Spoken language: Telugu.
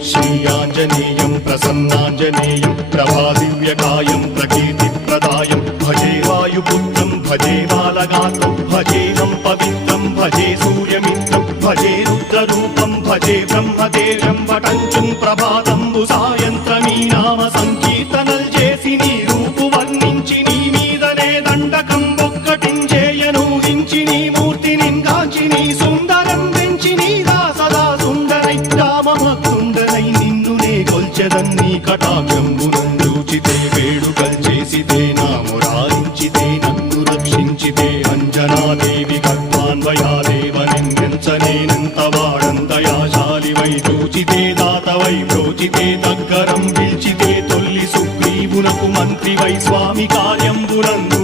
श्रीयाञ्जनेयं प्रसन्नाञ्जनेयं प्रभादिव्यकायं प्रकीर्तिप्रदायं भजे वायुपुत्रं भजे बालगात्रं भजेहं पवित्रं भजे सूर्यमित्रं भजे रुद्ररूपं भजे ब्रह्मदेवं वटञ्चुं प्रभाతంబు సాయంత్రమీ నామ సంకీర్తనల్ చేసి నీ రూపు వర్ణించి నీ మీదనే దండకం ఒక్కటించేయను హించి నీ మూర్తిని గాంచి నీ సుందరం పెంచి నీ దాసదా సుందరై రామభక్తుండనై నిన్నునే కొల్చెదన్ని కటాక్షంబునందూచితే వేడుకల్ చేసితే నా మురారించితే నన్ను రక్షించితే అంజనాదేవి గర్భాన్వయాదేవనెంచనేనంత వాడంతయాశాలివై చూచితే దాతవై ప్రోచితే దగ్గరం పిలిచితే తొల్లి సుగ్రీవునకు మంత్రివై స్వామి కార్యంబునందు